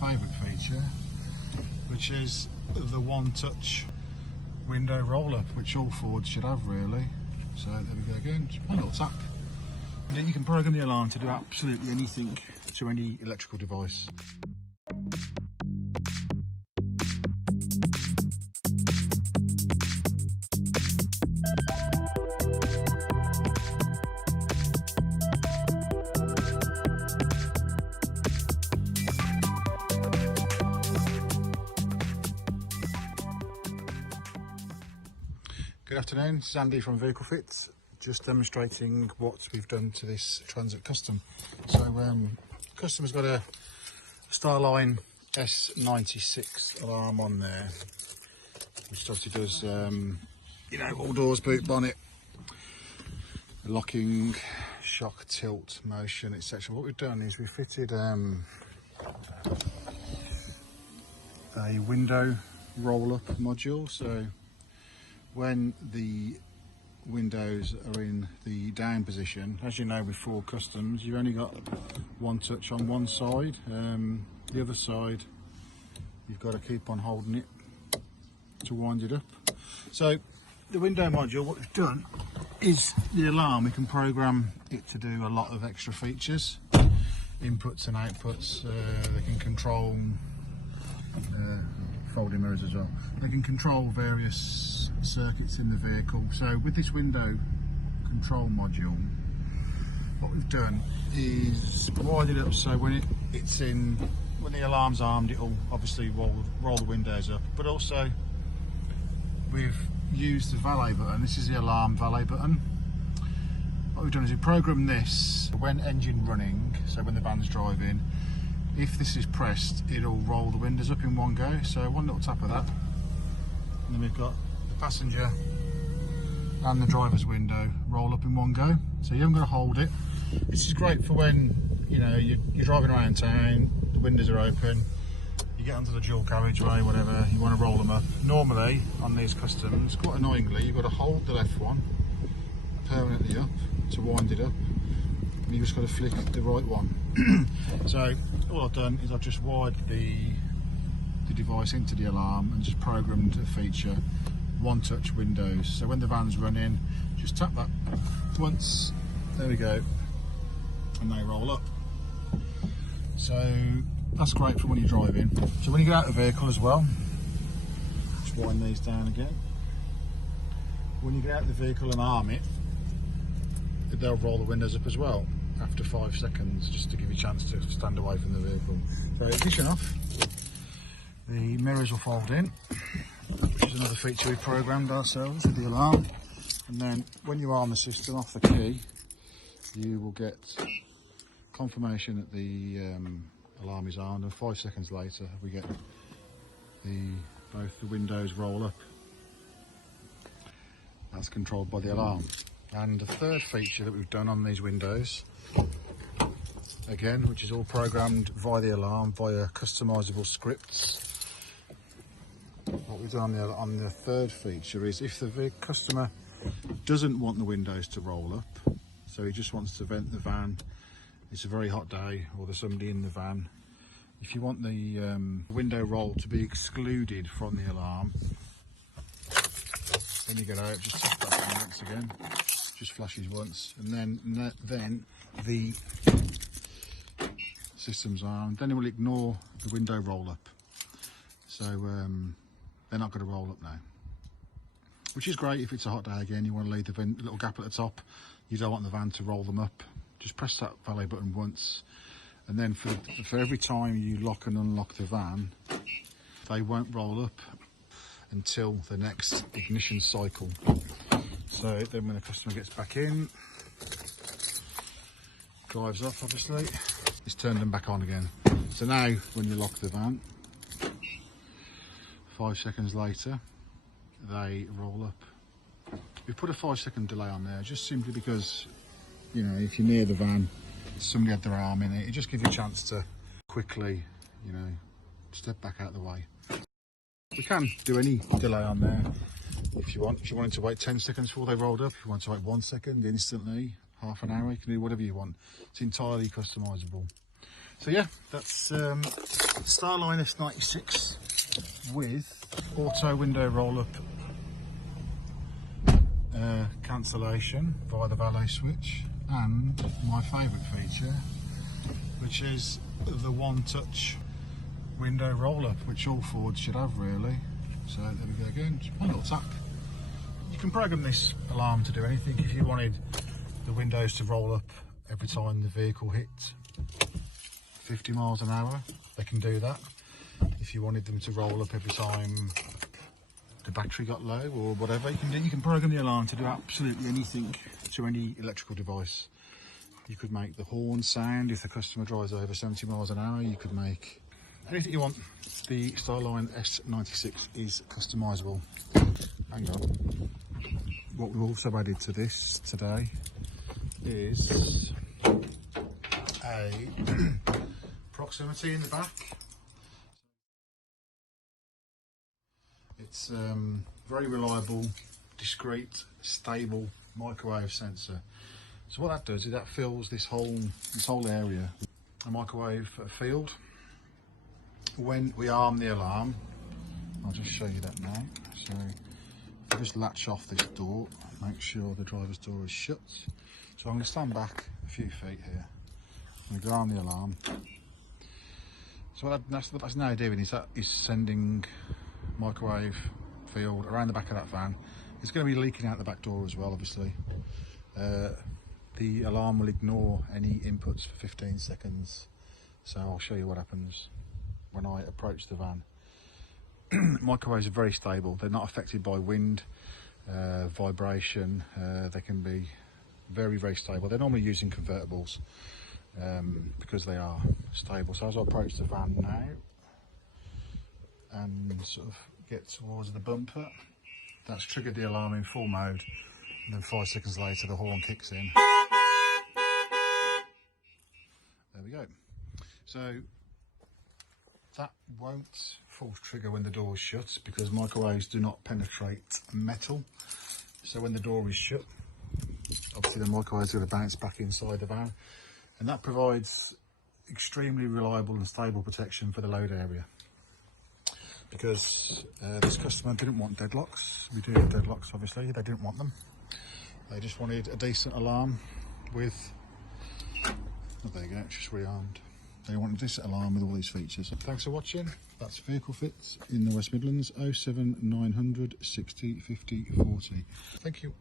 favourite feature, which is the one-touch window roll-up, which all Fords should have really. So there we go again, just one little tap. And then you can program the alarm to do absolutely anything to any electrical device. Good afternoon, this is Andy from VehicleFit, just demonstrating what we've done to this Transit Custom. So customer's got a StarLine S96 alarm on there, which obviously does, you know, all doors, boot, bonnet, locking, shock, tilt, motion, etc. What we've done is we fitted a window roll-up module. So when the windows are in the down position, as you know with Ford Customs, you've only got one touch on one side. The other side, you've got to keep on holding it to wind it up. So the window module, what we've done is the alarm, we can program it to do a lot of extra features, inputs and outputs. They can control folding mirrors as well. They can control various circuits in the vehicle. So with this window control module, what we've done is wired it up so when when the alarm's armed, it'll obviously roll the windows up, but also we've used the valet button. This is the alarm valet button. What we've done is we programmed this when engine running, so when the van's driving, if this is pressed, it'll roll the windows up in one go. So one little tap of that, and then we've got the passenger and the driver's window roll up in one go. So you haven't got to hold it. This is great for when, you know, you're driving around town, the windows are open, you get onto the dual carriageway, whatever, you want to roll them up. Normally on these Customs, quite annoyingly, you've got to hold the left one permanently up to wind it up. You just got to flick the right one. So all I've done is I've just wired the device into the alarm and just programmed a feature, one touch windows. So when the van's running, just tap that once, there we go, and they roll up. So that's great for when you're driving. So when you get out of the vehicle as well, just wind these down again. When you get out of the vehicle and arm it, they'll roll the windows up as well after 5 seconds, just to give you a chance to stand away from the vehicle. So ignition off, the mirrors will fold in, which is another feature we programmed ourselves with the alarm. And then when you arm the system off the key, you will get confirmation that the alarm is armed, and 5 seconds later we get both the windows roll up. That's controlled by the alarm. And the third feature that we've done on these windows, again, which is all programmed via the alarm, via customisable scripts. What we've done on the third feature is if the customer doesn't want the windows to roll up, so he just wants to vent the van, it's a very hot day, or there's somebody in the van, if you want the window roll to be excluded from the alarm, when you get out, just tap that one once again. Just flashes once, and then the system's armed. Then it will ignore the window roll up. So they're not going to roll up now, which is great if it's a hot day. Again, you want to leave the little gap at the top. You don't want the van to roll them up. Just press that valet button once, and then for every time you lock and unlock the van, they won't roll up until the next ignition cycle. So then when the customer gets back in, drives off obviously, it's turned them back on again. So now when you lock the van, 5 seconds later, they roll up. We've put a 5 second delay on there just simply because, you know, if you're near the van, somebody had their arm in it, it just gives you a chance to quickly, you know, step back out of the way. We can do any delay on there if you want. If you wanted to wait 10 seconds before they rolled up, if you want to wait 1 second instantly, half an hour, you can do whatever you want. It's entirely customisable. So yeah, that's StarLine S96 with auto window roll-up cancellation via the valet switch, and my favourite feature, which is the one-touch window roll-up, which all Fords should have really. So there we go again, just one little tap. You can program this alarm to do anything. If you wanted the windows to roll up every time the vehicle hit 50 miles an hour, they can do that. If you wanted them to roll up every time the battery got low or whatever, you can program the alarm to do absolutely anything to any electrical device. You could make the horn sound if the customer drives over 70 miles an hour. You could make anything you want. The StarLine S96 is customisable. Hang on. What we've also added to this today is a proximity in the back. It's very reliable, discreet, stable microwave sensor. So what that does is that fills this whole area with a microwave field. When we arm the alarm, I'll just show you that now. So I just latch off this door, make sure the driver's door is shut. So I'm going to stand back a few feet here. I'm going to arm the alarm. So what that's now doing is that is sending microwave field around the back of that van. It's going to be leaking out the back door as well, obviously. The alarm will ignore any inputs for 15 seconds. So I'll show you what happens when I approach the van. Microwaves are very stable. They're not affected by wind, vibration. They can be very, very stable. They're normally using convertibles because they are stable. So as I approach the van now and sort of get towards the bumper, that's triggered the alarm in full mode, and then 5 seconds later the horn kicks in. There we go. So that won't false trigger when the door is shut, because microwaves do not penetrate metal. So when the door is shut, obviously the microwaves are going to bounce back inside the van, and that provides extremely reliable and stable protection for the load area. Because this customer didn't want deadlocks. We do have deadlocks, obviously. They didn't want them. They just wanted a decent alarm with, oh, there you go, it's just rearmed. They wanted a decent alarm with all these features. Thanks for watching. That's VehicleFit in the West Midlands, 07900 60 50 40. Thank you.